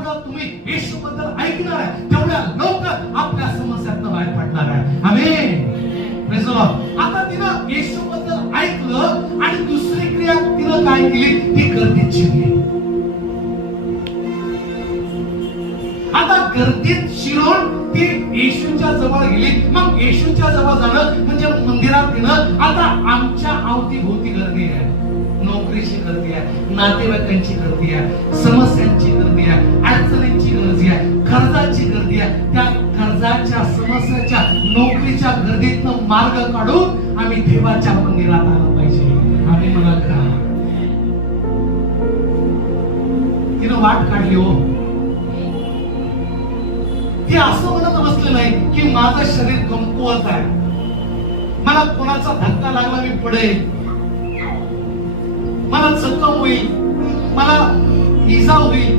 जेवढं तुम्ही येशू बद्दल ऐकणार आहे तेवढ्या लवकर आपल्या समस्यातनं बाहेर पडणार आहे. आमेन. Praise the lord. आता तिनं येशू बद्दल ऐकलं आणि दुसरी क्रिया तिनं काय केली, ती गर्दीत शिरली. आता गर्दीत शिरून ती येशूच्या जवळ गेली. मग येशूच्या जवळ जाणं म्हणजे मंदिरात गेलं. आता आमच्या अवतीभोवती गर्दी आहे, नोकरीची गर्दी आहे, नातेवाईकांची गर्दी आहे, समस्यांची गर्दी आहे, अडचणींची गर्दी आहे, कर्जाची गर्दी आहे. त्या कर्जाच्या, समस्याच्या, नोकरीच्या गर्दीतनं मार्ग काढून आम्ही देवाच्या मंदिरात आलं पाहिजे. आम्ही मला का तिनं वाट काढली हो. ती असं म्हणत बसले नाही की माझं शरीर कमकुवत आहे, मला कोणाचा धक्का लागला मी पडेल, मला जखम होईल, मला इजा होईल,